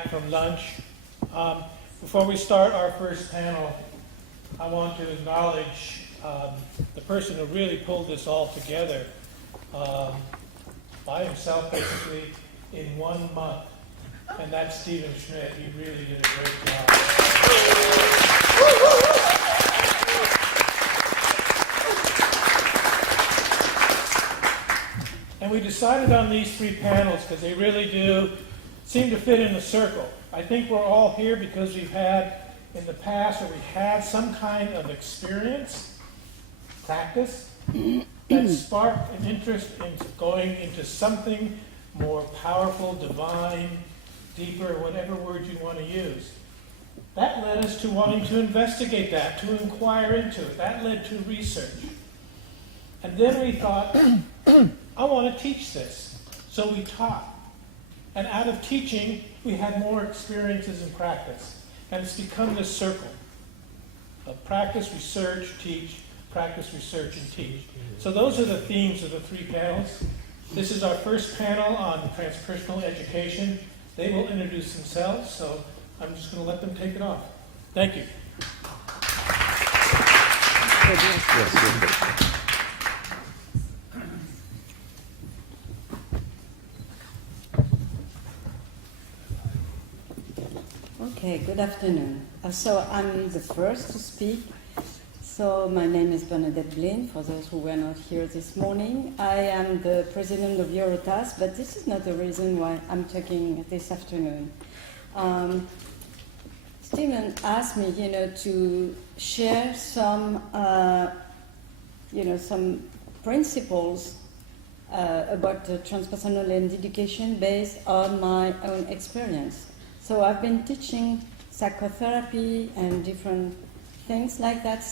from lunch. Before we start our first panel, I want to acknowledge the person who really pulled this all together by himself, basically, in 1 month, and that's Stephen Schmidt. He really did a great job. And we decided on these 3 panels because they really do seem to fit in a circle. I think we're all here because we've had in the past, or we had some kind of experience, practice, that sparked an interest in going into something more powerful, divine, deeper, whatever word you want to use. That led us to wanting to investigate that, to inquire into it. That led to research. And then we thought, I want to teach this. So we taught. And out of teaching, we had more experiences in practice. And it's become this circle of practice, research, teach, practice, research, and teach. So those are the themes of the 3 panels. This is our first panel on transpersonal education. They will introduce themselves, so I'm just going to let them take it off. Thank you. Okay, good afternoon. So I'm the first to speak. So my name is Bernadette Blin, for those who were not here this morning. I am the president of EUROTAS, but this is not the reason why I'm talking this afternoon. Stephen asked me, to share some, some principles about transpersonal education based on my own experience. So I've been teaching psychotherapy and different things like that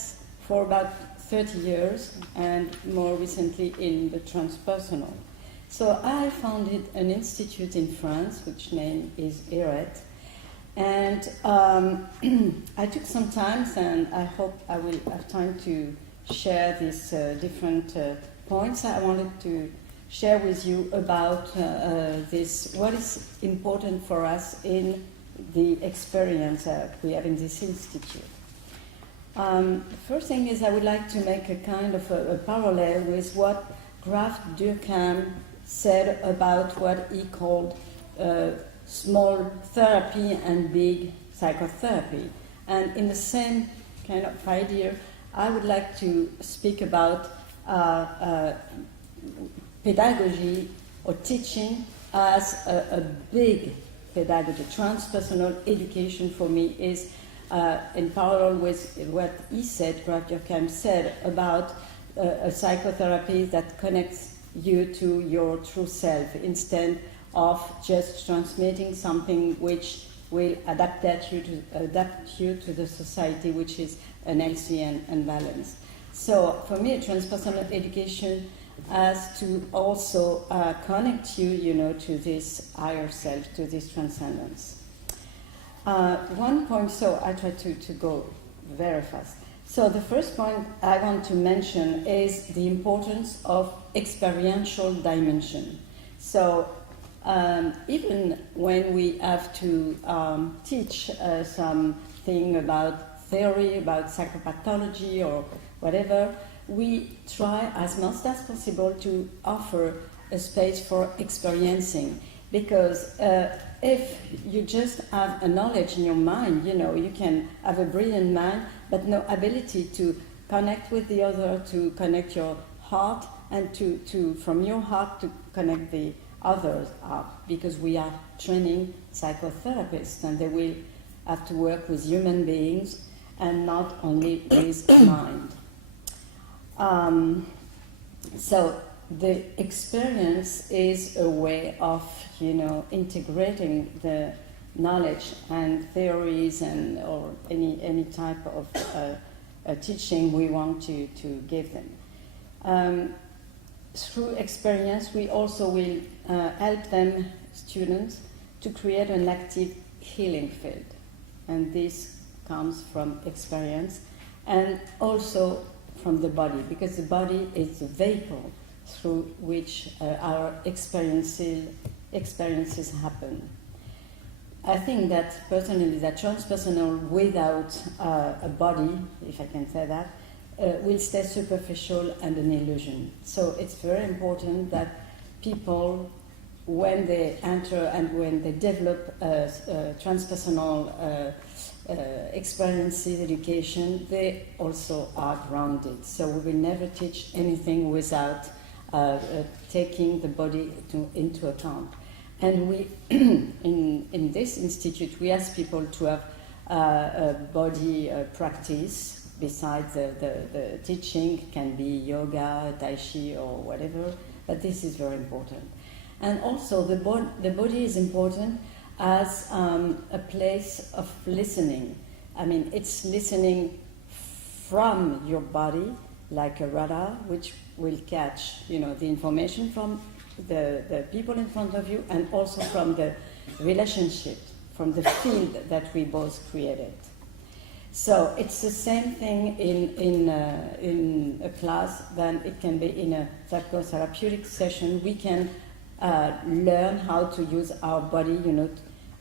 for about 30 years, and more recently in the transpersonal. So I founded an institute in France, which name is EUROTAS, and I took some time, and I hope I will have time to share these different points I wanted to share with you about this, what is important for us in the experience we have in this institute. The first thing is I would like to make a kind of a parallel with what Graf Durkheim said about what he called small therapy and big psychotherapy. And in the same kind of idea, I would like to speak about pedagogy or teaching as a big pedagogy. Transpersonal education for me is in parallel with what he said, Graf Durkheim said, about a psychotherapy that connects you to your true self instead of just transmitting something which will adapt you to the society which is unhealthy and balanced. So for me, transpersonal education has to also connect you, to this higher self, to this transcendence. One point, so I try to go very fast. So the first point I want to mention is the importance of experiential dimension. So even when we have to teach something about theory, about psychopathology or whatever, we try as much as possible to offer a space for experiencing, because if you just have a knowledge in your mind, you can have a brilliant mind, but no ability to connect with the other, to connect your heart, and to from your heart to connect the other's heart, because we are training psychotherapists, and they will have to work with human beings and not only with mind. So the experience is a way of, integrating the knowledge and theories or any type of teaching we want to give them. Through experience, we also will help them, students, to create an active healing field. And this comes from experience and also from the body, because the body is the vehicle through which our experiences happen. I think that personally, that transpersonal without a body, if I can say that, will stay superficial and an illusion. So it's very important that people, when they enter and when they develop transpersonal experiences, education, they also are grounded. So we will never teach anything without taking the body into account. And we, in this institute, we ask people to have a body practice besides the teaching. It can be yoga, tai chi, or whatever, but this is very important. And also, the body is important as a place of listening. I mean, it's listening from your body, like a radar, which will catch, the information from the people in front of you, and also from the relationship, from the field that we both created. So it's the same thing in a class than it can be in a psychotherapeutic session. We can learn how to use our body,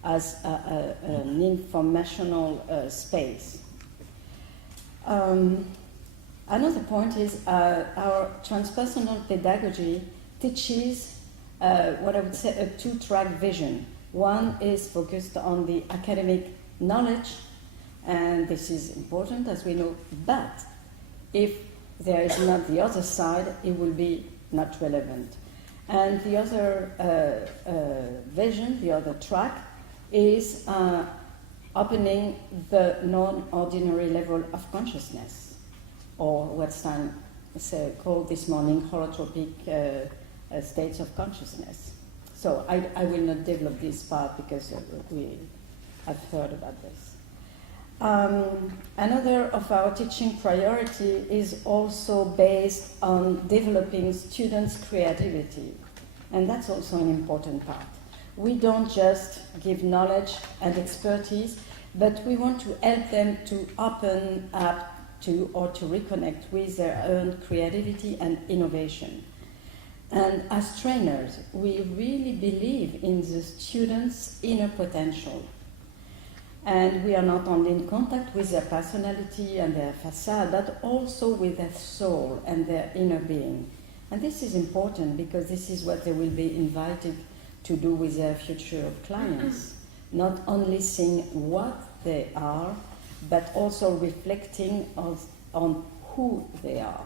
as an informational space. Another point is our transpersonal pedagogy teaches what I would say a two-track vision. One is focused on the academic knowledge, and this is important, as we know, but if there is not the other side, it will be not relevant. And the other vision, the other track, is opening the non-ordinary level of consciousness, or what's called this morning holotropic states of consciousness. So I will not develop this part because we have heard about this. Another of our teaching priority is also based on developing students' creativity, and that's also an important part. We don't just give knowledge and expertise, but we want to help them to open up to or to reconnect with their own creativity and innovation. And as trainers, we really believe in the students' inner potential. And we are not only in contact with their personality and their facade, but also with their soul and their inner being. And this is important because this is what they will be invited to do with their future clients. Not only seeing what they are, but also reflecting on who they are.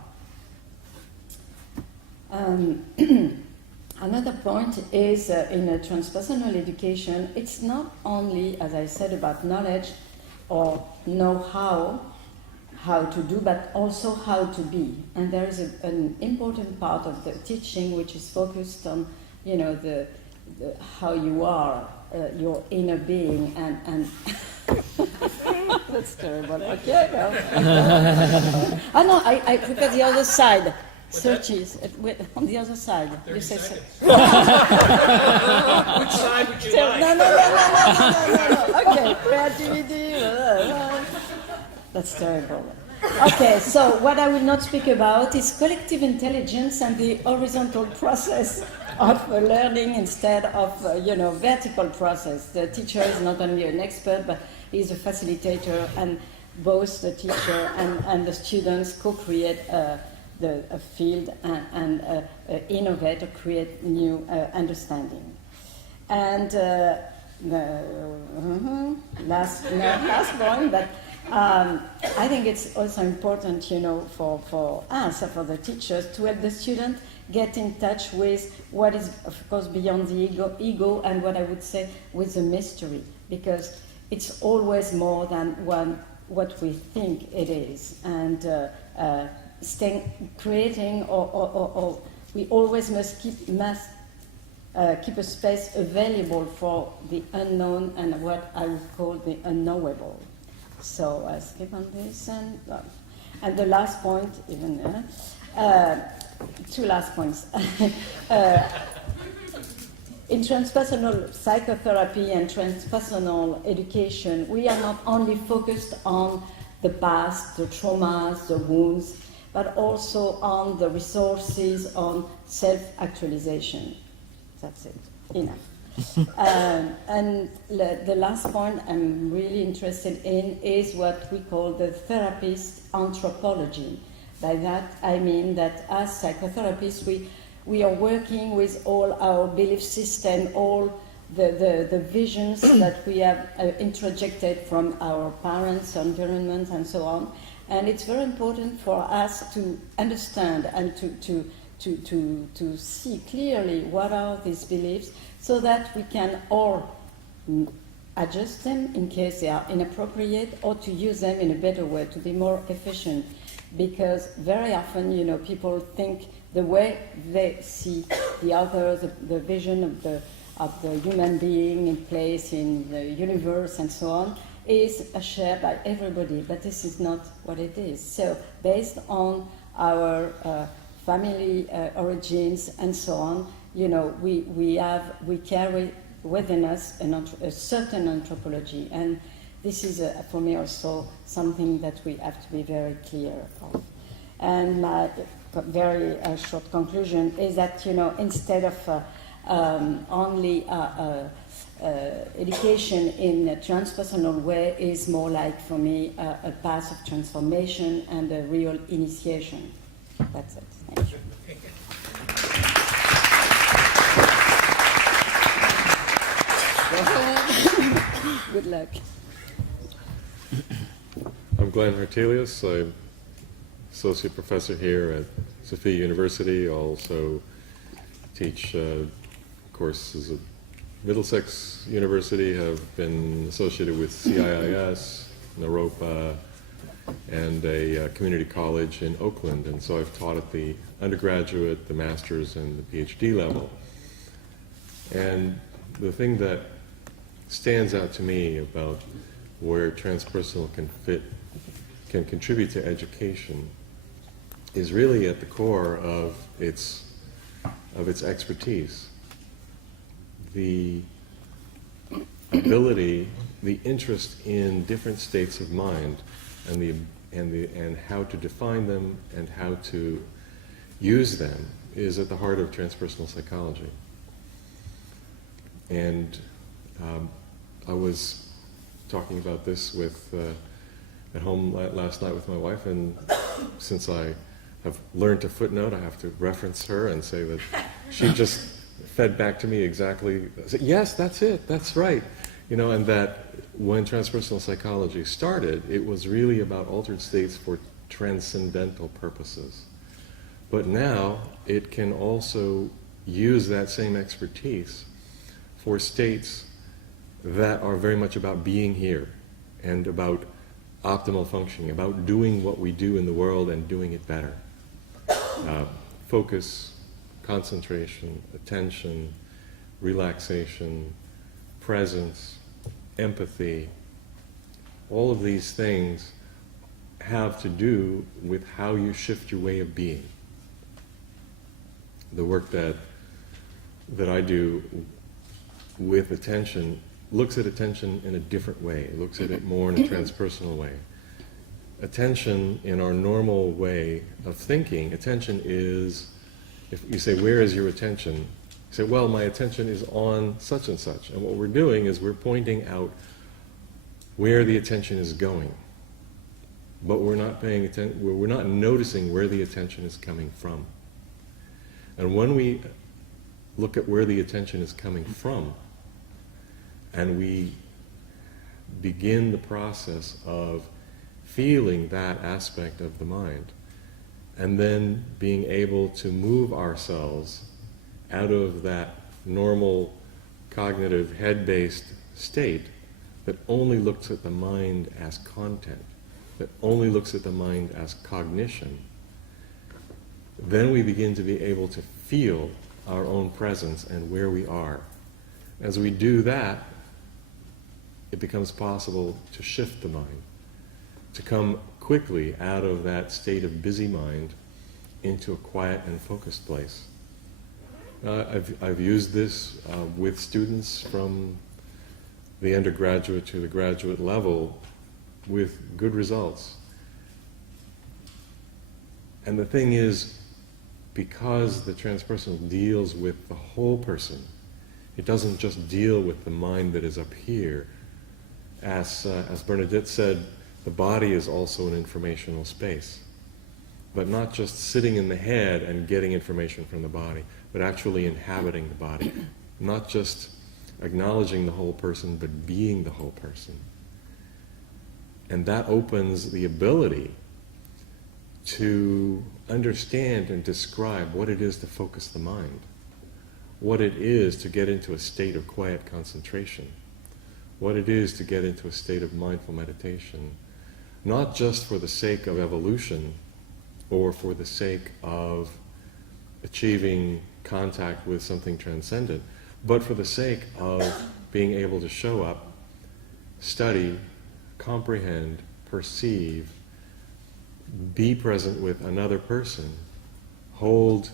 Another point is in a transpersonal education, it's not only, as I said, about knowledge or know-how, how to do, but also how to be. And there is an important part of the teaching which is focused on, the how you are, your inner being, and that's terrible. Okay, well. Oh no, I prepare the other side. Searches on the other side. 30 You say seconds. so. Which side would you like? No. Okay, creativity. That's terrible. Okay, so what I will not speak about is collective intelligence and the horizontal process of learning instead of, vertical process. The teacher is not only an expert, but he's a facilitator, and both the teacher and the students co-create a field and innovate or create new understanding. And last point, but I think it's also important, for us, for the teachers, to help the student get in touch with what is, of course, beyond the ego, and what I would say with the mystery, because it's always more than what we think it is, and creating, or we always must keep a space available for the unknown and what I would call the unknowable. So I skip on this, and the last point, two last points. In transpersonal psychotherapy and transpersonal education, we are not only focused on the past, the traumas, the wounds, but also on the resources on self-actualization. That's it. Enough. And the last point I'm really interested in is what we call the therapist anthropology. By that I mean that as psychotherapists we are working with all our belief system, all the visions that we have introjected from our parents, environment, and so on. And it's very important for us to understand and to see clearly what are these beliefs, so that we can or adjust them in case they are inappropriate, or to use them in a better way, to be more efficient. Because very often, people think the way they see the other, the vision of the human being in place in the universe and so on, is shared by everybody, but this is not what it is. So based on our family origins and so on, we carry within us a certain anthropology, and this is for me also something that we have to be very clear of. And my very short conclusion is that instead of only education in a transpersonal way is more like, for me, a path of transformation and a real initiation. That's it. Thank you. Good luck. I'm Glenn Hartelius. I'm associate professor here at Sofia University. I also teach courses at Middlesex University, have been associated with CIIS, EUROTA, and a community college in Oakland. And so I've taught at the undergraduate, the master's, and the PhD level. And the thing that stands out to me about where transpersonal can contribute to education is really at the core of its expertise. The ability, the interest in different states of mind, and how to define them and how to use them is at the heart of transpersonal psychology. And I was talking about this at home last night with my wife, and since I have learned to footnote, I have to reference her and say that she just fed back to me exactly, yes, that's it, that's right. And that when transpersonal psychology started, it was really about altered states for transcendental purposes. But now it can also use that same expertise for states that are very much about being here and about optimal functioning, about doing what we do in the world and doing it better. Focus, concentration, attention, relaxation, presence, empathy, all of these things have to do with how you shift your way of being. The work that I do with attention looks at attention in a different way. It looks at it more in a transpersonal way. Attention, in our normal way of thinking, attention is, if you say, where is your attention? You say, well, my attention is on such and such. And what we're doing is we're pointing out where the attention is going. But we're not paying attention, we're not noticing where the attention is coming from. And when we look at where the attention is coming from, and we begin the process of feeling that aspect of the mind, and then being able to move ourselves out of that normal cognitive head-based state that only looks at the mind as content, that only looks at the mind as cognition, then we begin to be able to feel our own presence and where we are. As we do that, it becomes possible to shift the mind, to come quickly out of that state of busy mind into a quiet and focused place. I've used this with students from the undergraduate to the graduate level with good results. And the thing is, because the transpersonal deals with the whole person, It doesn't just deal with the mind that is up here. As Bernadette said, the body is also an informational space. But not just sitting in the head and getting information from the body, but actually inhabiting the body. Not just acknowledging the whole person, but being the whole person. And that opens the ability to understand and describe what it is to focus the mind, what it is to get into a state of quiet concentration, what it is to get into a state of mindful meditation, not just for the sake of evolution or for the sake of achieving contact with something transcendent, but for the sake of being able to show up, study, comprehend, perceive, be present with another person, hold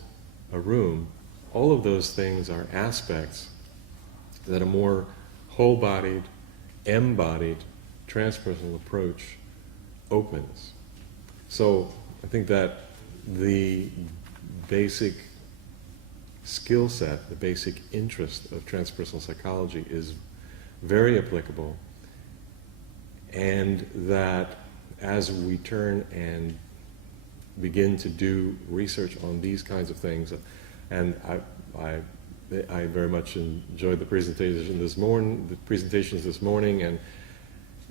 a room. All of those things are aspects that a more whole-bodied, embodied, transpersonal approach opens. So I think that the basic skill set, the basic interest of transpersonal psychology is very applicable, and that as we turn and begin to do research on these kinds of things, and I very much enjoyed the presentations this morning,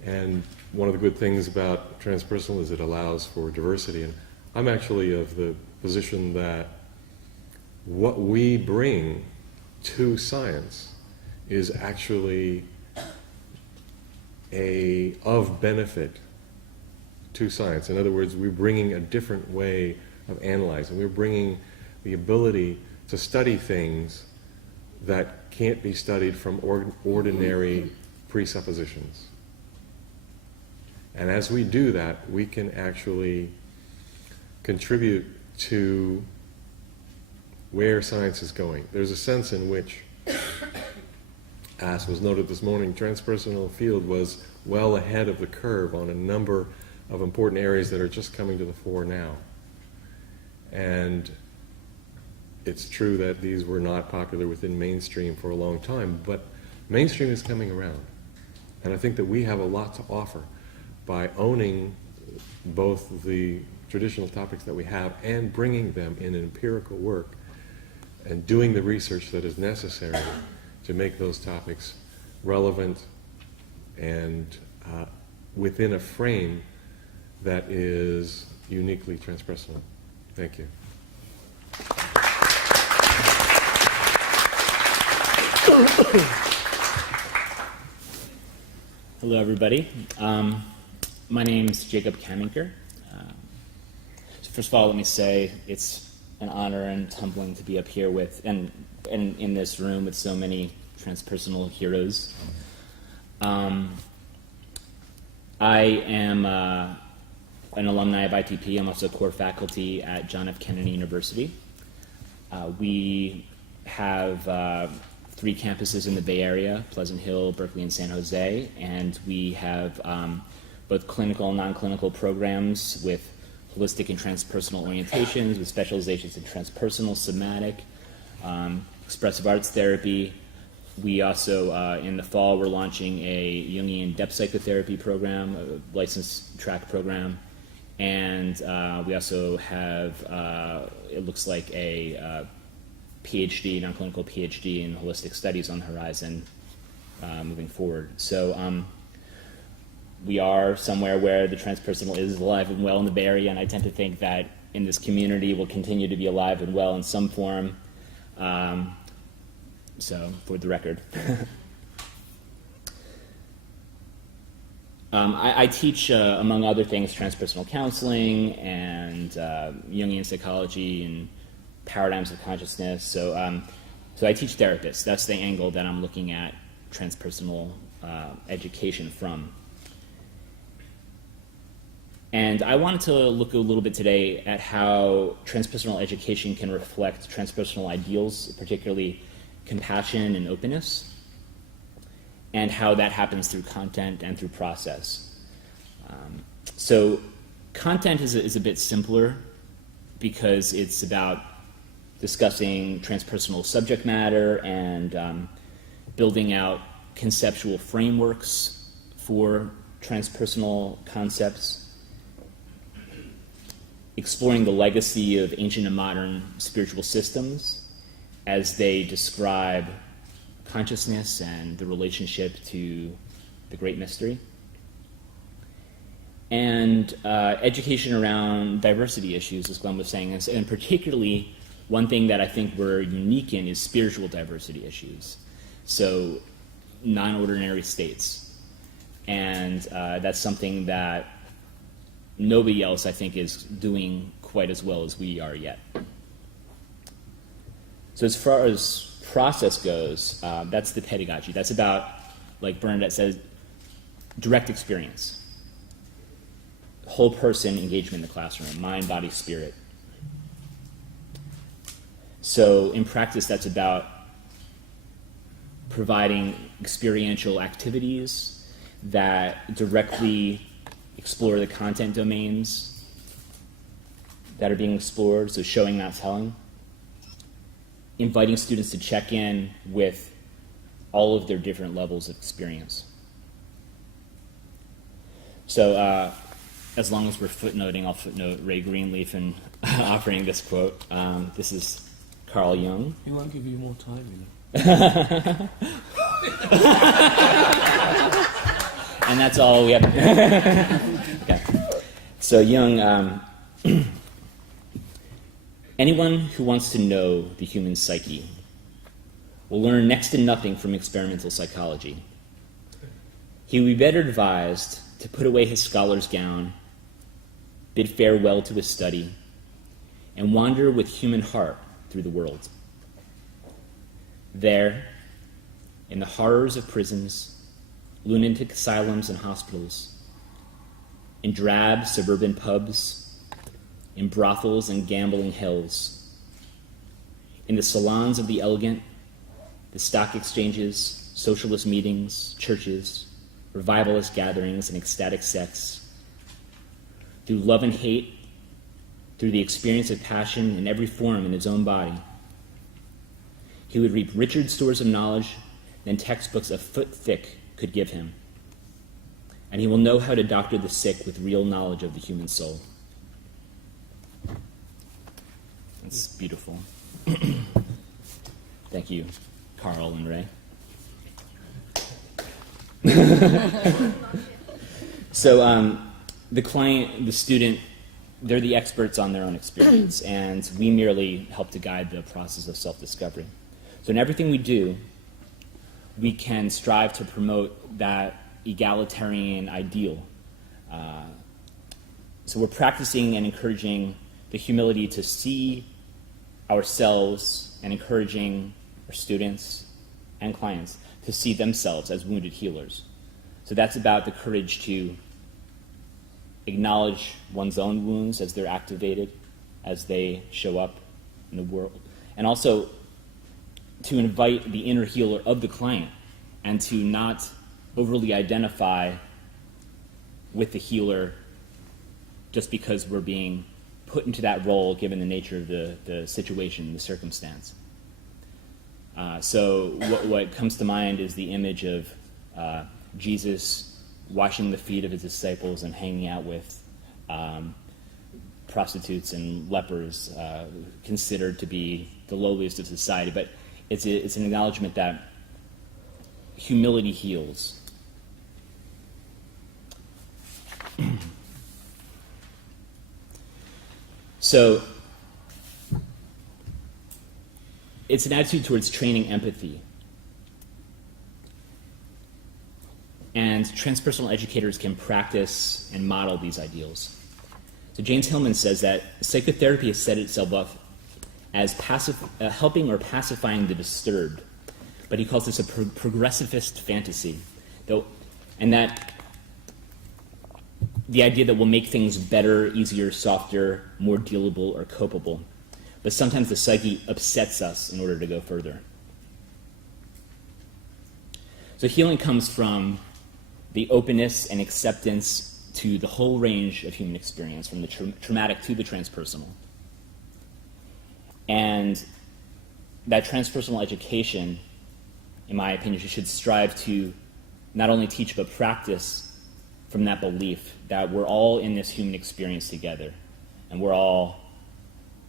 and one of the good things about transpersonal is it allows for diversity. And I'm actually of the position that what we bring to science is actually of benefit to science. In other words, we're bringing a different way of analyzing. We're bringing the ability to study things that can't be studied from ordinary presuppositions. And as we do that, we can actually contribute to where science is going. There's a sense in which, as was noted this morning, transpersonal field was well ahead of the curve on a number of important areas that are just coming to the fore now. And it's true that these were not popular within mainstream for a long time, but mainstream is coming around. And I think that we have a lot to offer by owning both the traditional topics that we have and bringing them in an empirical work and doing the research that is necessary to make those topics relevant and within a frame that is uniquely transpersonal. Thank you. Hello, everybody. My name's Jacob Kamminker. So first of all, let me say it's an honor and humbling to be up here with and in this room with so many transpersonal heroes. I am an alumni of ITP. I'm also core faculty at John F. Kennedy University. We have 3 campuses in the Bay Area, Pleasant Hill, Berkeley, and San Jose, and we have both clinical and non-clinical programs with holistic and transpersonal orientations, with specializations in transpersonal, somatic, expressive arts therapy. We also, in the fall, we're launching a Jungian depth psychotherapy program, a licensed track program, and we also have, it looks like a PhD, non-clinical PhD in holistic studies on the horizon moving forward. So we are somewhere where the transpersonal is alive and well in the Bay Area, and I tend to think that in this community will continue to be alive and well in some form. So, for the record. I teach, among other things, transpersonal counseling and Jungian psychology and paradigms of consciousness. So I teach therapists. That's the angle that I'm looking at transpersonal education from. And I wanted to look a little bit today at how transpersonal education can reflect transpersonal ideals, particularly compassion and openness, and how that happens through content and through process. So content is a bit simpler because it's about discussing transpersonal subject matter and building out conceptual frameworks for transpersonal concepts, exploring the legacy of ancient and modern spiritual systems as they describe consciousness and the relationship to the great mystery, and education around diversity issues, as Glenn was saying, and particularly one thing that I think we're unique in is spiritual diversity issues, so non-ordinary states, and that's something that nobody else, I think, is doing quite as well as we are yet. So as far as process goes, that's the pedagogy. That's about, like Bernadette says, direct experience. Whole person engagement in the classroom, mind, body, spirit. So in practice, that's about providing experiential activities that directly explore the content domains that are being explored, so showing, not telling. Inviting students to check in with all of their different levels of experience. So as long as we're footnoting, I'll footnote Ray Greenleaf and offering this quote. This is Carl Jung. He won't give you more time, you know. And that's all we have. Okay. So Jung, anyone who wants to know the human psyche will learn next to nothing from experimental psychology. He would be better advised to put away his scholar's gown, bid farewell to his study, and wander with human heart through the world. There, in the horrors of prisons, lunatic asylums and hospitals, in drab suburban pubs, in brothels and gambling hells, in the salons of the elegant, the stock exchanges, socialist meetings, churches, revivalist gatherings, and ecstatic sex, through love and hate, through the experience of passion in every form in his own body, he would reap richer stores of knowledge than textbooks a foot thick could give him. And he will know how to doctor the sick with real knowledge of the human soul. It's beautiful. Thank you, Carl and Ray. So the client, the student, they're the experts on their own experience, and we merely help to guide the process of self-discovery. So in everything we do, we can strive to promote that egalitarian ideal. So we're practicing and encouraging the humility to see ourselves and encouraging our students and clients to see themselves as wounded healers. So that's about the courage to acknowledge one's own wounds as they're activated, as they show up in the world, and also to invite the inner healer of the client and to not overly identify with the healer just because we're being put into that role given the nature of the situation, the circumstance. So what comes to mind is the image of Jesus washing the feet of his disciples and hanging out with prostitutes and lepers, considered to be the lowliest of society. But it's an acknowledgement that humility heals. So it's an attitude towards training empathy. And transpersonal educators can practice and model these ideals. So James Hillman says that psychotherapy has set itself up as helping or pacifying the disturbed, but he calls this a progressivist fantasy, and that the idea that we'll make things better, easier, softer, more dealable, or copable. But sometimes the psyche upsets us in order to go further. So healing comes from the openness and acceptance to the whole range of human experience, from the traumatic to the transpersonal. And that transpersonal education in my opinion, should strive to not only teach but practice from that belief that we're all in this human experience together, and we're all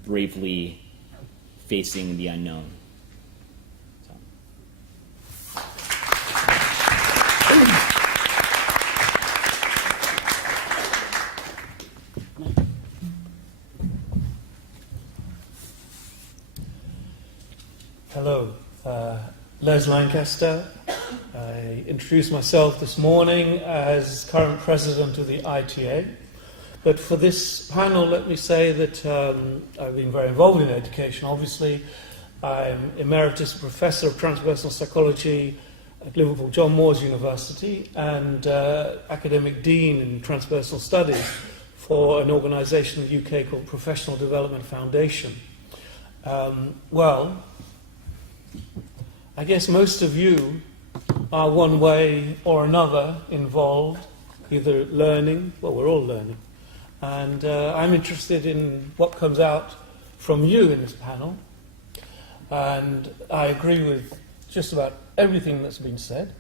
bravely facing the unknown. So. Hello, Les Lancaster. I introduced myself this morning as current president of the ITA. But for this panel, let me say that I've been very involved in education, obviously. I'm Emeritus Professor of Transpersonal Psychology at Liverpool John Moores University and Academic Dean in Transpersonal Studies for an organisation in the UK called Professional Development Foundation. Well, I guess most of you are one way or another involved, either learning, well, we're all learning, and I'm interested in what comes out from you in this panel, and I agree with just about everything that's been said.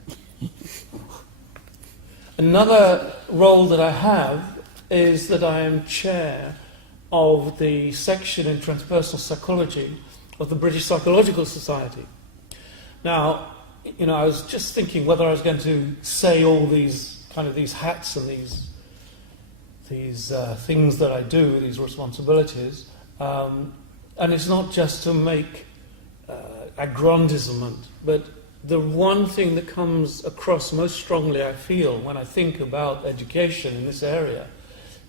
Another role that I have is that I am chair of the section in transpersonal psychology of the British Psychological Society. Now, you know, I was just thinking whether I was going to say all these hats and these things that I do, these responsibilities, and it's not just to make aggrandizement, but the one thing that comes across most strongly, I feel, when I think about education in this area,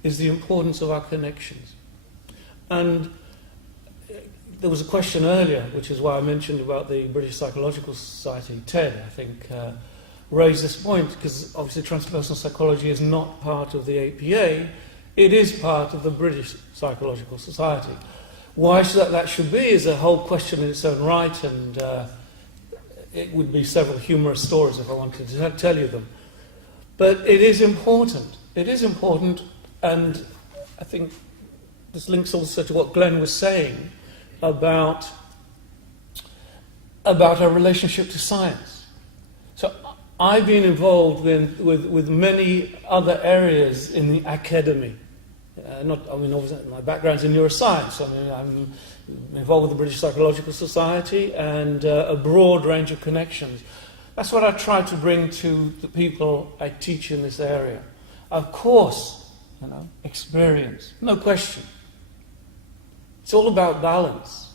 is the importance of our connections. And there was a question earlier, which is why I mentioned about the British Psychological Society. Ted, I think, raised this point, because obviously transpersonal psychology is not part of the APA, it is part of the British Psychological Society. Why that should be is a whole question in its own right, and it would be several humorous stories if I wanted to tell you them. But it is important. It is important, and I think this links also to what Glenn was saying about our relationship to science. So I've been involved with many other areas in the academy. Obviously my background's in neuroscience. I'm involved with the British Psychological Society and a broad range of connections. That's what I try to bring to the people I teach in this area. Of course, experience, no question. It's all about balance.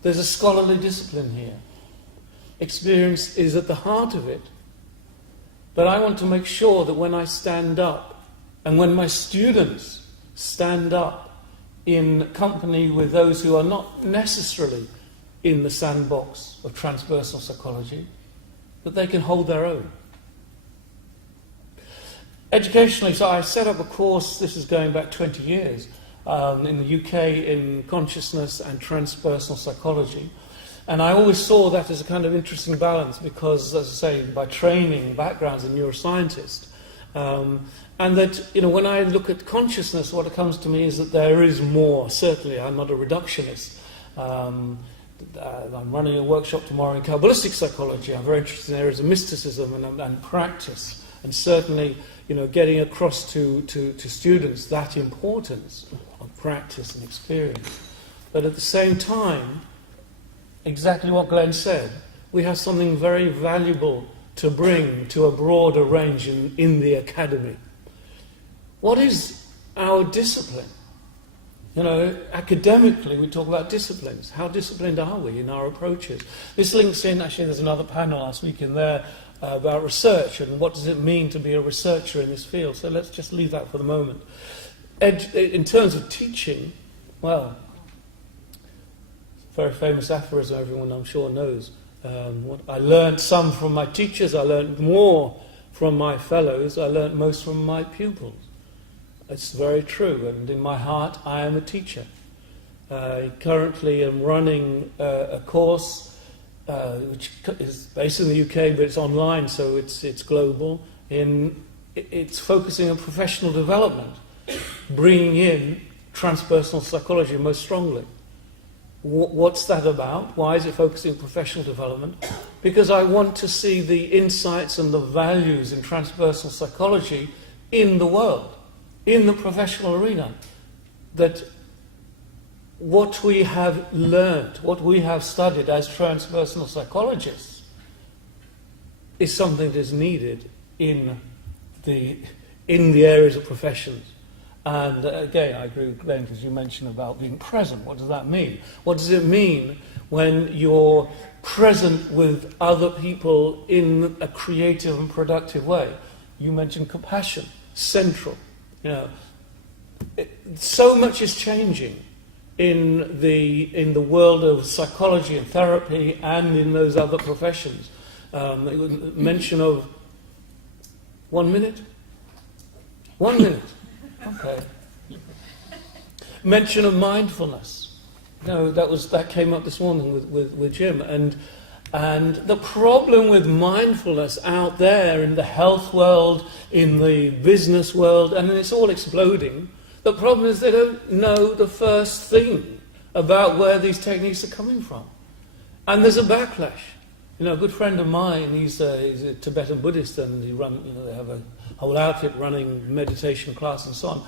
There's a scholarly discipline here. Experience is at the heart of it. But I want to make sure that when I stand up, and when my students stand up in company with those who are not necessarily in the sandbox of transpersonal psychology, that they can hold their own. Educationally, so I set up a course, this is going back 20 years, in the UK in consciousness and transpersonal psychology. And I always saw that as a kind of interesting balance because, as I say, by training, background as a neuroscientist, and that, when I look at consciousness, what comes to me is that there is more. Certainly, I'm not a reductionist. I'm running a workshop tomorrow in Kabbalistic psychology. I'm very interested in areas of mysticism and practice. And certainly, getting across to students that importance of practice and experience. But at the same time, exactly what Glenn said, we have something very valuable to bring to a broader range in the academy. What is our discipline? Academically, we talk about disciplines. How disciplined are we in our approaches? This links in, actually, there's another panel last week in there about research and what does it mean to be a researcher in this field. So let's just leave that for the moment. In terms of teaching, well, very famous aphorism everyone I'm sure knows. What I learned some from my teachers, I learned more from my fellows, I learned most from my pupils. It's very true, and in my heart I am a teacher. I currently am running a course which is based in the UK, but it's online, so it's global. It's focusing on professional development, bringing in transpersonal psychology most strongly. What's that about? Why is it focusing on professional development? Because I want to see the insights and the values in transpersonal psychology in the world, in the professional arena. That what we have learned, what we have studied as transpersonal psychologists is something that is needed in the areas of professions. And again, I agree with Glenn, because you mentioned about being present. What does that mean? What does it mean when you're present with other people in a creative and productive way? You mentioned compassion, central. You know, so much is changing in the world of psychology and therapy and in those other professions. Mention of 1 minute? 1 minute. Okay. Mention of mindfulness. You know, that came up this morning with Jim. And the problem with mindfulness out there in the health world, in the business world, and it's all exploding, the problem is they don't know the first thing about where these techniques are coming from. And there's a backlash. You know, a good friend of mine, he's a Tibetan Buddhist, and they have a whole outfit running meditation class and so on.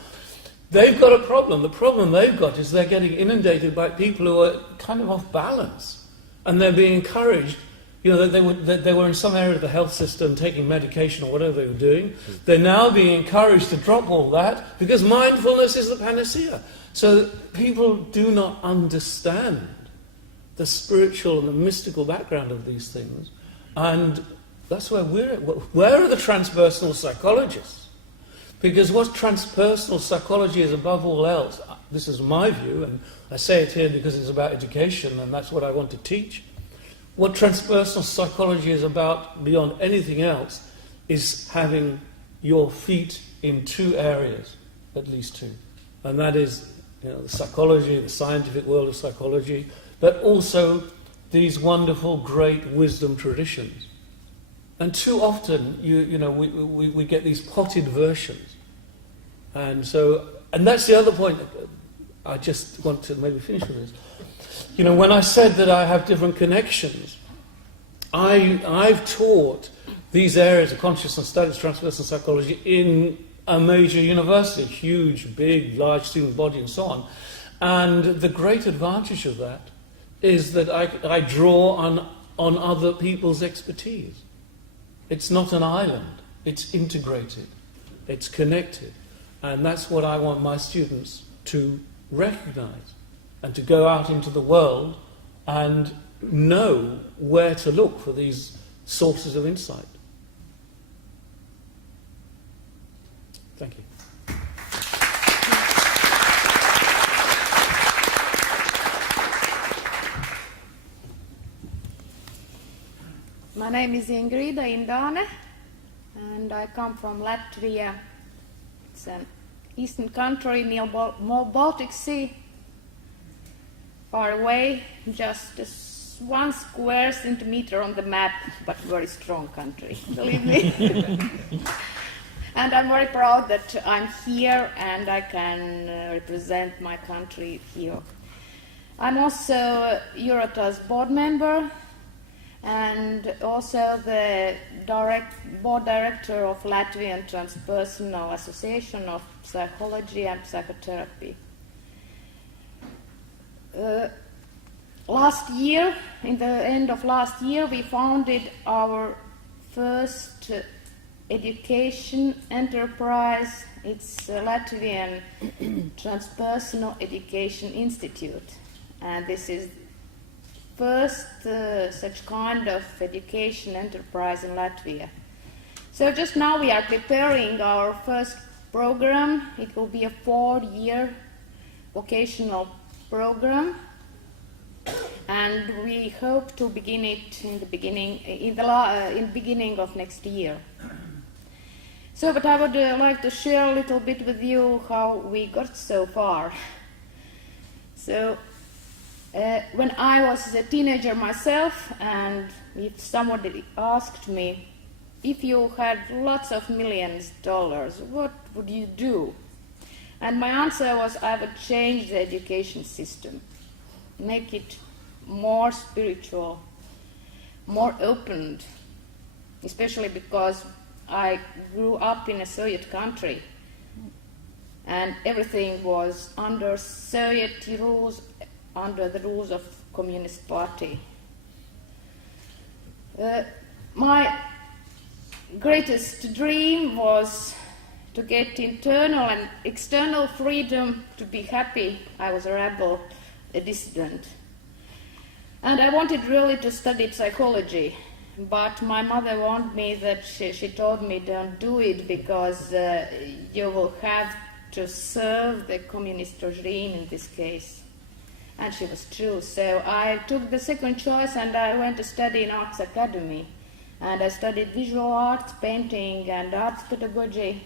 They've got a problem. The problem they've got is they're getting inundated by people who are kind of off balance. And they're being encouraged. You know, they were in some area of the health system taking medication or whatever they were doing. They're now being encouraged to drop all that because mindfulness is the panacea. So people do not understand the spiritual and the mystical background of these things. And that's where we're at. Where are the transpersonal psychologists? Because what transpersonal psychology is above all else, this is my view, and I say it here because it's about education and that's what I want to teach. What transpersonal psychology is about beyond anything else is having your feet in two areas, at least two. And that is, you know, the psychology, the scientific world of psychology, but also these wonderful, great wisdom traditions. And too often, we get these potted versions. And that's the other point. I just want to maybe finish with this. You know, when I said that I have different connections, I've taught these areas of consciousness studies, transpersonal psychology, in a major university, huge, big, large student body and so on. And the great advantage of that is that I draw on other people's expertise. It's not an island, it's integrated, it's connected. And that's what I want my students to recognize and to go out into the world and know where to look for these sources of insight. Thank you. My name is Ingrid Indane, and I come from Latvia. It's an eastern country near Baltic Sea, far away, just 1 square centimeter on the map, but very strong country, believe me. And I'm very proud that I'm here and I can represent my country here. I'm also EUROTAS board member and also the board director of Latvian Transpersonal Association of Psychology and Psychotherapy. Last year, in the end of last year, we founded our first education enterprise. It's Latvian Transpersonal Education Institute, and this is first such kind of education enterprise in Latvia. So just now we are preparing our first program. It will be a 4-year vocational program, and we hope to begin it in the beginning of next year. So, but I would like to share a little bit with you how we got so far. So, when I was a teenager myself, and if somebody asked me, if you had lots of millions of dollars, what would you do? And my answer was, I would change the education system. make it more spiritual, more opened, especially because I grew up in a Soviet country and everything was under Soviet rules, under the rules of Communist Party. My greatest dream was to get internal and external freedom to be happy. I was a rebel, a dissident. And I wanted really to study psychology, but my mother warned me that she told me don't do it because you will have to serve the communist regime in this case. And she was true. So I took the second choice and I went to study in Arts Academy. And I studied visual arts, painting and arts pedagogy.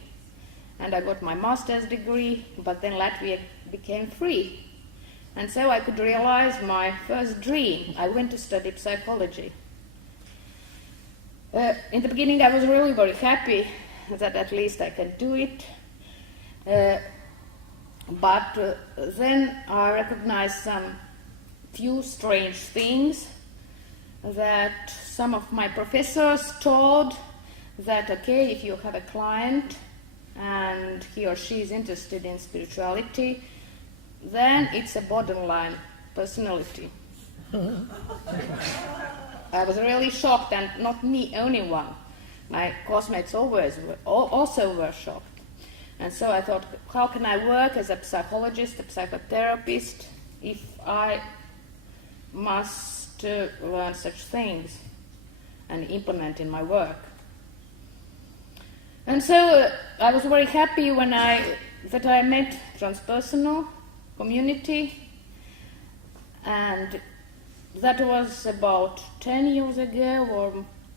And I got my master's degree, but then Latvia became free. And so I could realize my first dream. I went to study psychology. In the beginning I was really very happy that at least I can do it. But then I recognized some few strange things, that some of my professors told that, okay, if you have a client and he or she is interested in spirituality, then it's a borderline personality. I was really shocked, and not me only one. My classmates also were shocked. And so I thought, how can I work as a psychologist, a psychotherapist, if I must learn such things and implement in my work? And so I was very happy that I met Transpersonal community, and that was about 10 years ago or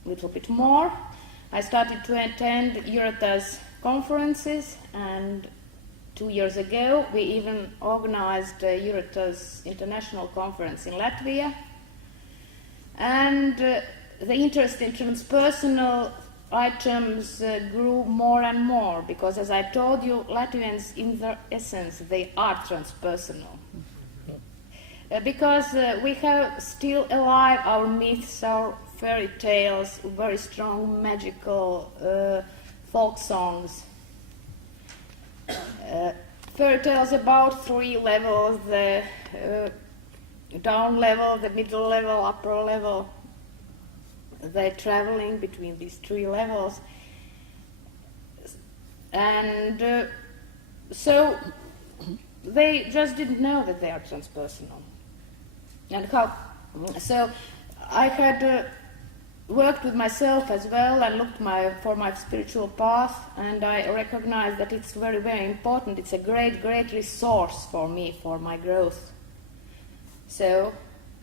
a little bit more. I started to attend EUROTAS conferences, and 2 years ago we even organized a EUROTAS international conference in Latvia. And the interest in transpersonal items grew more and more, because as I told you, Latvians in their essence, they are transpersonal. Because we have still alive our myths, our fairy tales, very strong magical folk songs. Fairy tales about three levels, the down level, the middle level, upper level. They're traveling between these three levels. And so they just didn't know that they are transpersonal. And so I had worked with myself as well and looked for my spiritual path, and I recognized that it's very, very important. It's a great, great resource for me, for my growth. So,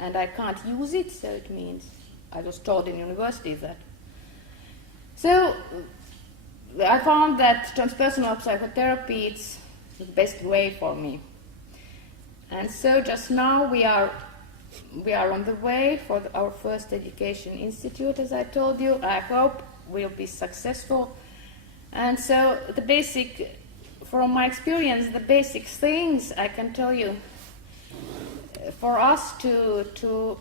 and I can't use it, so it means I was taught in university that. So I found that transpersonal psychotherapy is the best way for me. And so just now we are on the way for our first education institute, as I told you. I hope we'll be successful. And so from my experience, the basic things I can tell you, for us to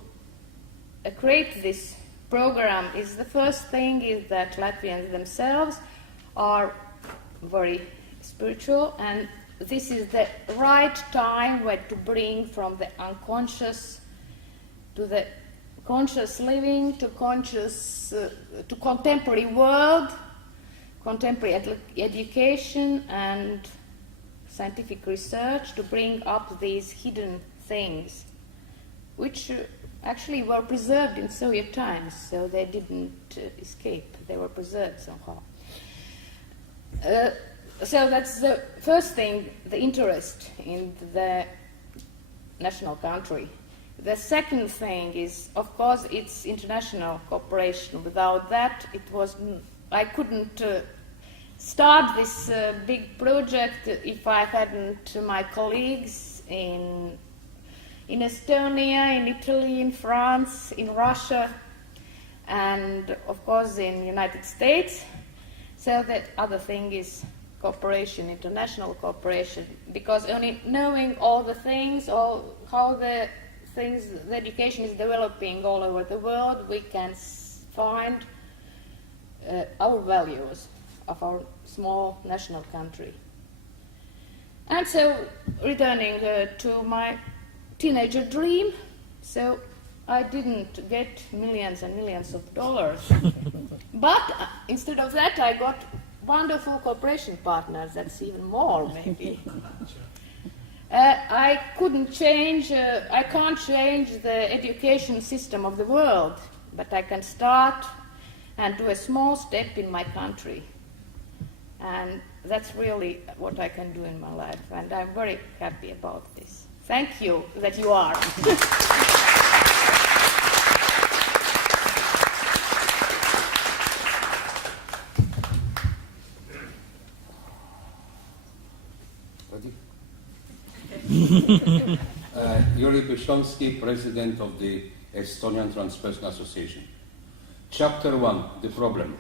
create this program, is the first thing is that Latvians themselves are very spiritual, and this is the right time where to bring from the unconscious to the conscious living, to contemporary world, contemporary education and scientific research, to bring up these hidden things, which actually were preserved in Soviet times, so they didn't escape. They were preserved somehow. So that's the first thing, the interest in the national country. The second thing is, of course, it's international cooperation. Without that, I couldn't start this big project if I hadn't my colleagues in Estonia, in Italy, in France, in Russia, and of course in the United States. So the other thing is cooperation, international cooperation, because only knowing all the things, how the things, the education is developing all over the world, we can find our values of our small national country. And so, returning to my teenager dream, so I didn't get millions and millions of dollars, but instead of that I got wonderful cooperation partners, that's even more maybe. I can't change the education system of the world, but I can start and do a small step in my country. And that's really what I can do in my life, and I'm very happy about this. Thank you that you are. Yuri Byszonski, President of the Estonian Transpersonal Association. Chapter 1, the problem.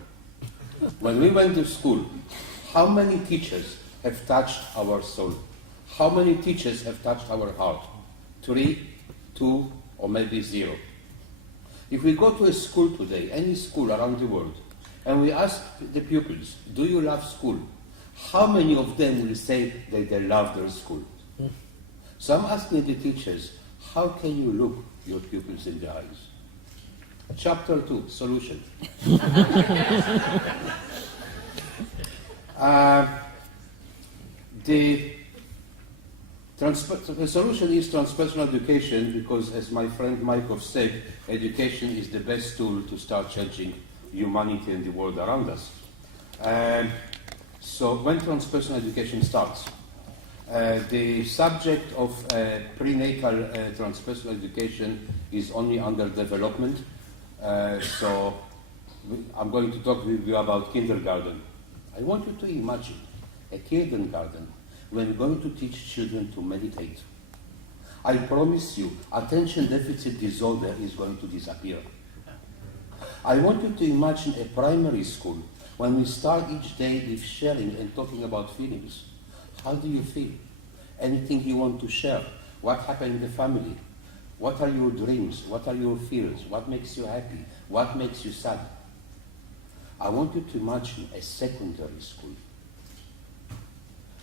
When we went to school, how many teachers have touched our soul? How many teachers have touched our heart? 3, 2, or maybe 0. If we go to a school today, any school around the world, and we ask the pupils, do you love school? How many of them will say that they love their school? So I'm asking the teachers, how can you look your pupils in the eyes? Chapter 2, solution. The solution is transpersonal education because, as my friend Maikov said, education is the best tool to start changing humanity and the world around us. So when transpersonal education starts, the subject of prenatal transpersonal education is only under development. So I'm going to talk with you about kindergarten. I want you to imagine a kindergarten when we're going to teach children to meditate. I promise you, attention deficit disorder is going to disappear. I want you to imagine a primary school when we start each day with sharing and talking about feelings. How do you feel? Anything you want to share? What happened in the family? What are your dreams? What are your fears? What makes you happy? What makes you sad? I want you to imagine a secondary school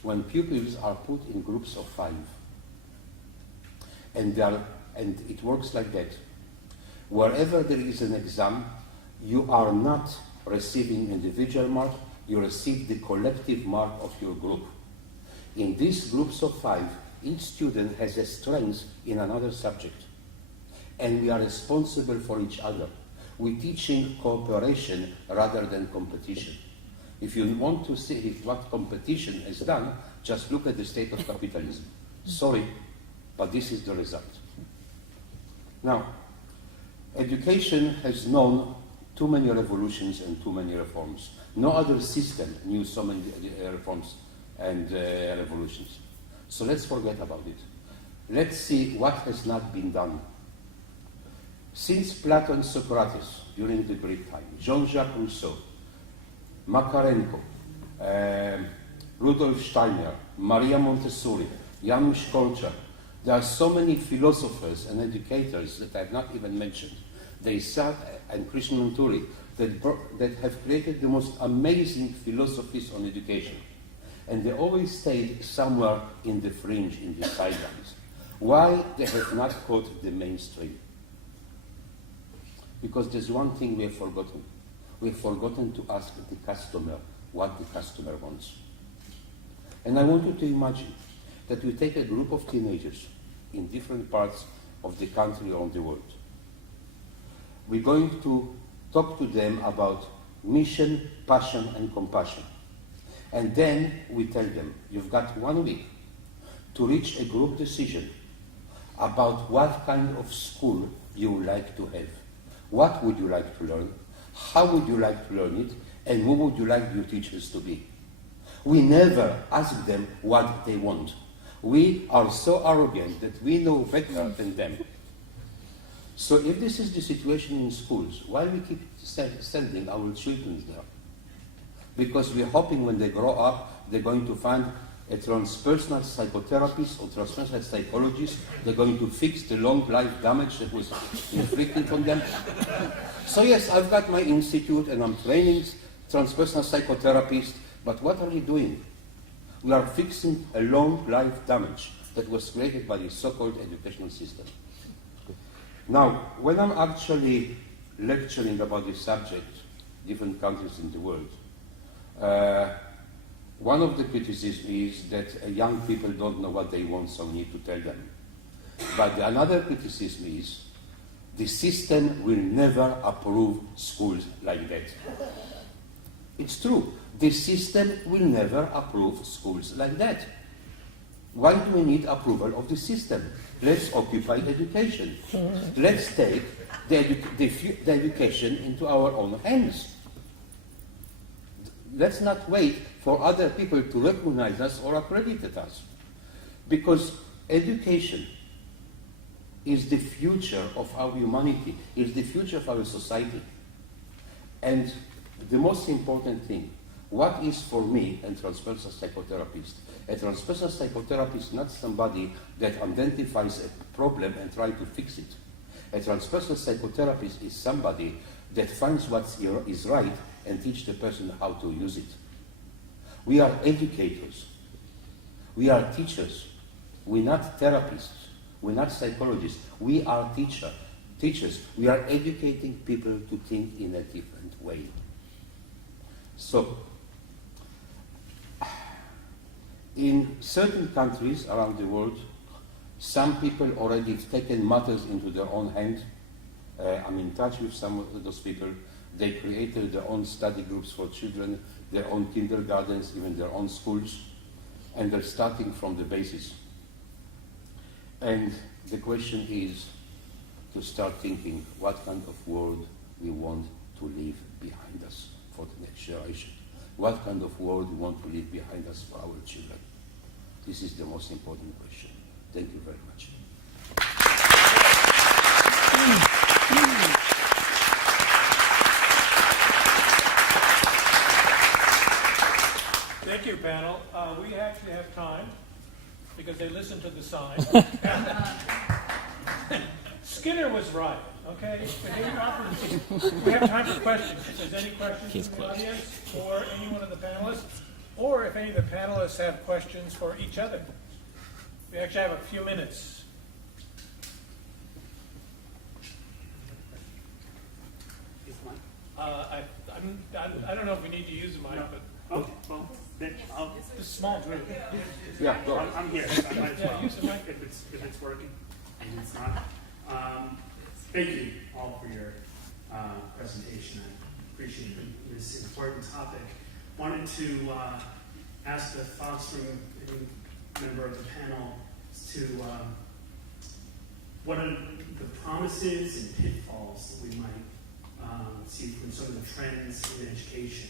when pupils are put in groups of 5. And it works like that. Wherever there is an exam, you are not receiving individual mark, you receive the collective mark of your group. In these groups of 5, each student has a strength in another subject. And we are responsible for each other. We're teaching cooperation rather than competition. If you want to see what competition has done, just look at the state of capitalism. Sorry, but this is the result. Now, education has known too many revolutions and too many reforms. No other system knew so many reforms and revolutions. So let's forget about it. Let's see what has not been done. Since Plato and Socrates, during the Greek time, Jean-Jacques Rousseau, Makarenko, Rudolf Steiner, Maria Montessori, Janusz Korczak, there are so many philosophers and educators that I have not even mentioned. They sat, and Krishnamurti, that have created the most amazing philosophies on education. And they always stayed somewhere in the fringe, in the sidelines. Why they have not caught the mainstream? Because there's one thing we have forgotten. We have forgotten to ask the customer what the customer wants. And I want you to imagine that we take a group of teenagers in different parts of the country or the world. We're going to talk to them about mission, passion, and compassion. And then we tell them, you've got 1 week to reach a group decision about what kind of school you would like to have. What would you like to learn? How would you like to learn it? And who would you like your teachers to be? We never ask them what they want. We are so arrogant that we know better than them. So if this is the situation in schools, why we keep sending our children there? Because we're hoping when they grow up, they're going to find a transpersonal psychotherapist or transpersonal psychologist, they're going to fix the long life damage that was inflicted on them. So yes, I've got my institute and I'm training transpersonal psychotherapists, but what are we doing? We are fixing a long life damage that was created by the so-called educational system. Now, when I'm actually lecturing about this subject, different countries in the world, one of the criticisms is that young people don't know what they want, so we need to tell them. But another criticism is the system will never approve schools like that. It's true. The system will never approve schools like that. Why do we need approval of the system? Let's occupy education. Let's take the education into our own hands. Let's not wait for other people to recognize us or accredit us. Because education is the future of our humanity, is the future of our society. And the most important thing, what is for me a transpersonal psychotherapist? A transpersonal psychotherapist is not somebody that identifies a problem and tries to fix it. A transpersonal psychotherapist is somebody that finds what is right and teach the person how to use it. We are educators. We are teachers. We're not therapists. We're not psychologists. We are teachers. We are educating people to think in a different way. So, in certain countries around the world, some people already have taken matters into their own hands. I'm in touch with some of those people. They created their own study groups for children, their own kindergartens, even their own schools, and they're starting from the basis. And the question is to start thinking what kind of world we want to leave behind us for the next generation. What kind of world we want to leave behind us for our children? This is the most important question. Thank you very much. Thank you, panel. We actually have time because they listened to the sign. Skinner was right, okay? We have time for questions. If there's any questions from the audience or anyone of the panelists, or if any of the panelists have questions for each other. We actually have a few minutes. I don't know if we need to use the mic, but Okay, well, then I'll, it's a small group. Yeah, go. I'm here. I might as Yeah, well, use the mic. if it's working, and it's not. Thank you all for your presentation. I appreciate this important topic. Wanted to ask the fostering member of the panel to what are the promises and pitfalls that we might see from some of the trends in education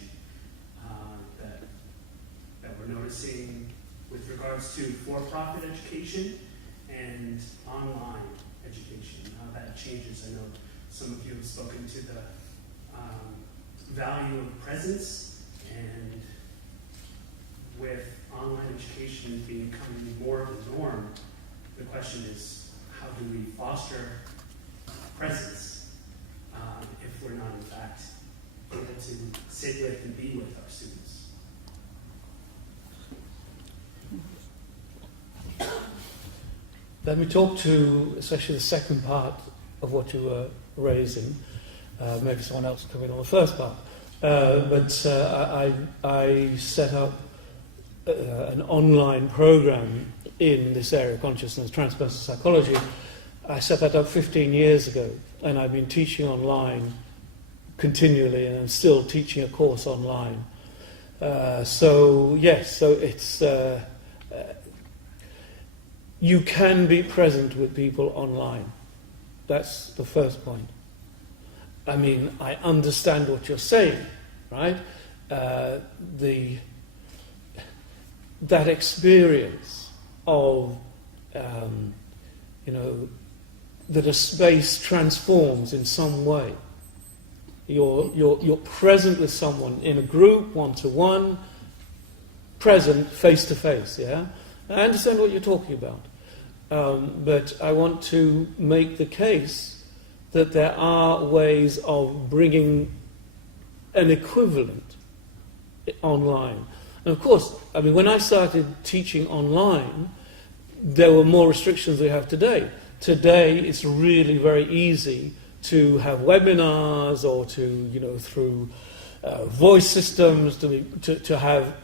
that we're noticing with regards to for-profit education and online education, how that changes. I know some of you have spoken to the value of presence, and with online education becoming more of the norm, the question is, how do we foster presence if we're not in fact able to sit with and be with our students? Let me talk to especially the second part of what you were raising. Maybe someone else will come in on the first part. I set up an online program in this area of consciousness, transpersonal psychology. I set that up 15 years ago, and I've been teaching online continually, and I'm still teaching a course online. So it's you can be present with people online. That's the first point. I mean, I understand what you're saying, right? That experience of, that a space transforms in some way. You're present with someone in a group, one-to-one, present face to face. Yeah, I understand what you're talking about, but I want to make the case that there are ways of bringing an equivalent online. And of course, I mean, when I started teaching online, there were more restrictions than we have today. Today, it's really very easy to have webinars or to, through voice systems, to have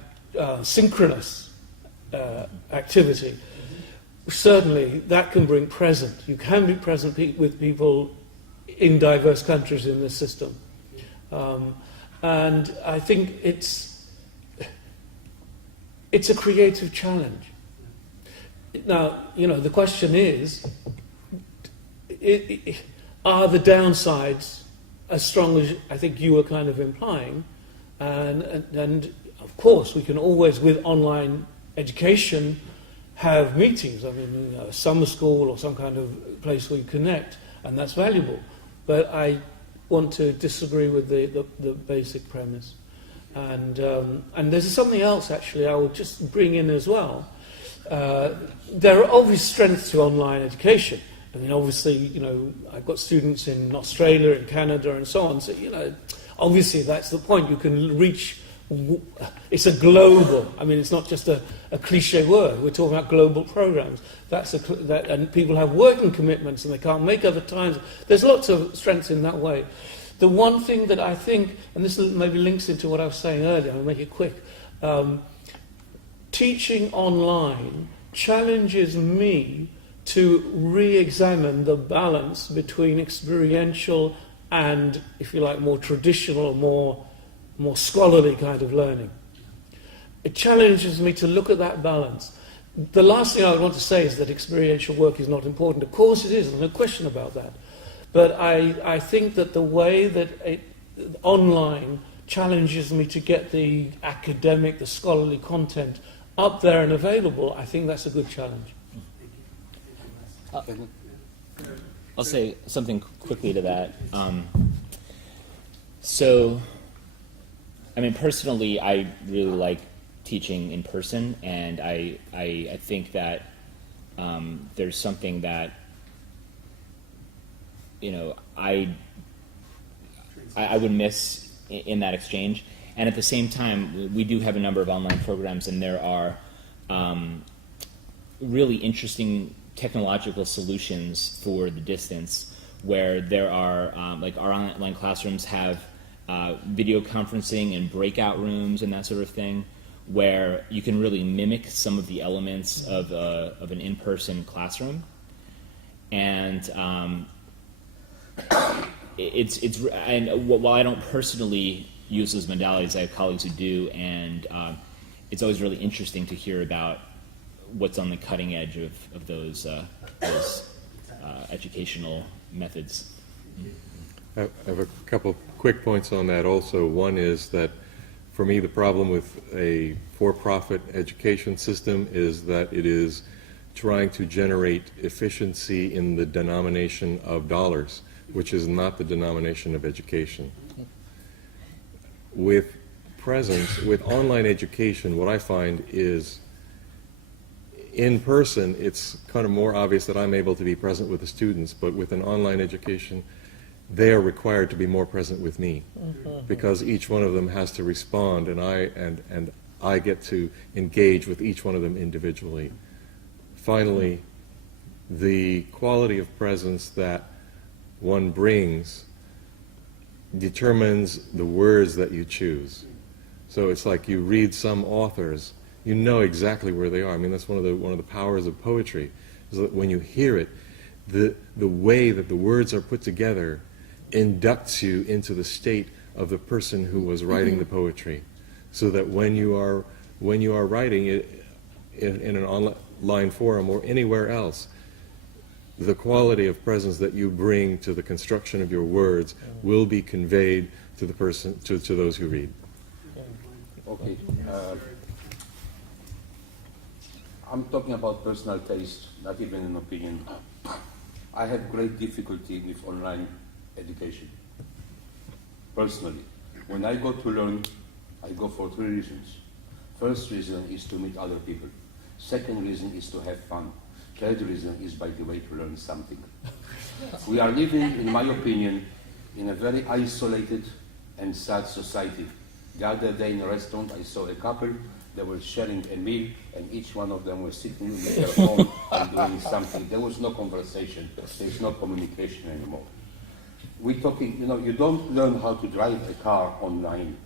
synchronous activity. Certainly, that can bring present. You can be present with people in diverse countries in this system. And I think it's a creative challenge. Now, the question is, are the downsides as strong as I think you were kind of implying? And of course, we can always, with online education, have meetings. I mean, a summer school or some kind of place where you connect, and that's valuable. But I want to disagree with the basic premise. And there's something else, actually, I will just bring in as well. There are obvious strengths to online education. I mean, obviously, I've got students in Australia and Canada and so on. So, obviously that's the point. You can reach, it's a global, I mean, it's not just a cliche word. We're talking about global programs. And people have working commitments and they can't make other times. There's lots of strengths in that way. The one thing that I think, and this maybe links into what I was saying earlier, I'll make it quick. Teaching online challenges me to re-examine the balance between experiential and, if you like, more traditional, more scholarly kind of learning. It challenges me to look at that balance. The last thing I would want to say is that experiential work is not important. Of course it is, there's no question about that. But I think that the way that online challenges me to get the academic, the scholarly content up there and available, I think that's a good challenge. I'll say something quickly to that. So, I mean, personally, I really like teaching in person, and I think that there's something that, I would miss in that exchange. And at the same time, we do have a number of online programs, and there are really interesting technological solutions for the distance, where there are, like our online classrooms have video conferencing and breakout rooms and that sort of thing, where you can really mimic some of the elements of an in-person classroom. And while I don't personally use those modalities, I have colleagues who do, and it's always really interesting to hear about what's on the cutting edge of those educational methods. I have a couple quick points on that also. One is that for me the problem with a for-profit education system is that it is trying to generate efficiency in the denomination of dollars, which is not the denomination of education. With presence, with online education, what I find is in person, it's kind of more obvious that I'm able to be present with the students, but with an online education, they are required to be more present with me, because each one of them has to respond, and I get to engage with each one of them individually. Finally, the quality of presence that one brings determines the words that you choose. So it's like you read some authors, you know exactly where they are. I mean, that's one of the powers of poetry, is that when you hear it, the way that the words are put together inducts you into the state of the person who was writing the poetry, so that when you are writing it in an online forum or anywhere else, the quality of presence that you bring to the construction of your words will be conveyed to the person, to those who read. Okay. I'm talking about personal taste, not even an opinion. I have great difficulty with online education. Personally, when I go to learn, I go for 3 reasons. First reason is to meet other people. Second reason is to have fun. Third reason is, by the way, to learn something. We are living, in my opinion, in a very isolated and sad society. The other day in a restaurant, I saw a couple. They were sharing a meal, and each one of them was sitting with their phone and doing something. There was no conversation. There's no communication anymore. We're talking, you don't learn how to drive a car online,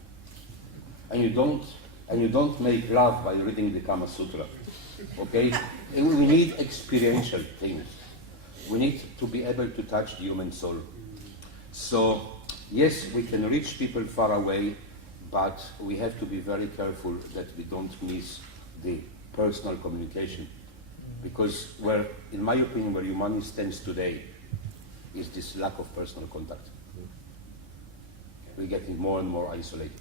and you don't make love by reading the Kama Sutra. Okay? And we need experiential things. We need to be able to touch the human soul. So, yes, we can reach people far away, but we have to be very careful that we don't miss the personal communication. Because in my opinion, where humanity stands today is this lack of personal contact. We're getting more and more isolated.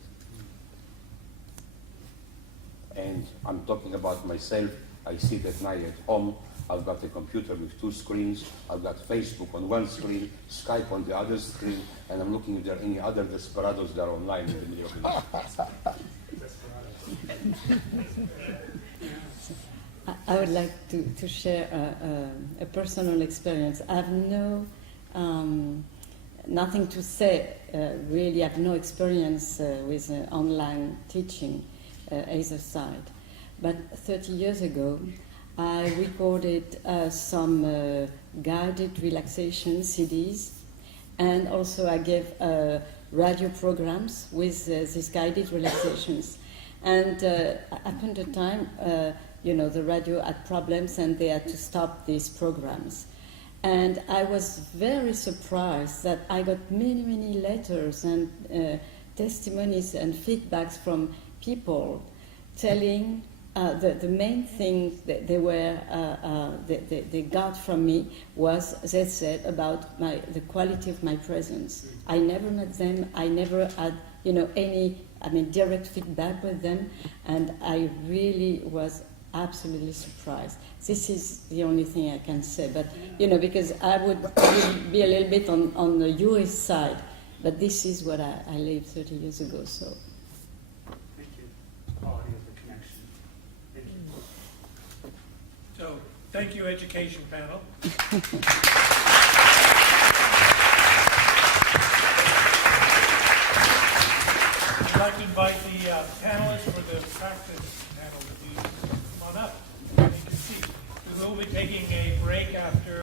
And I'm talking about myself. I sit at night at home. I've got a computer with 2 screens. I've got Facebook on one screen, Skype on the other screen, and I'm looking if there are any other desperados that are online in the middle of the night. I would like to share a personal experience. I have nothing to say, really. I have no experience with online teaching either side. But 30 years ago, I recorded some guided relaxation CDs, and also I gave radio programs with these guided relaxations. And happened a time, the radio had problems and they had to stop these programs. And I was very surprised that I got many, many letters and testimonies and feedbacks from people telling the main thing that they got from me was, they said, about the quality of my presence. I never met them. I never had, any direct feedback with them, and I really was absolutely surprised. This is the only thing I can say, but because I would be a little bit on the US side, but this is what I lived 30 years ago. So. Thank you. Quality of the connection. Thank you. So, thank you, education panel. I'd like to invite the panelists for the practice panel review. Come on up. You can see. We will be taking a break after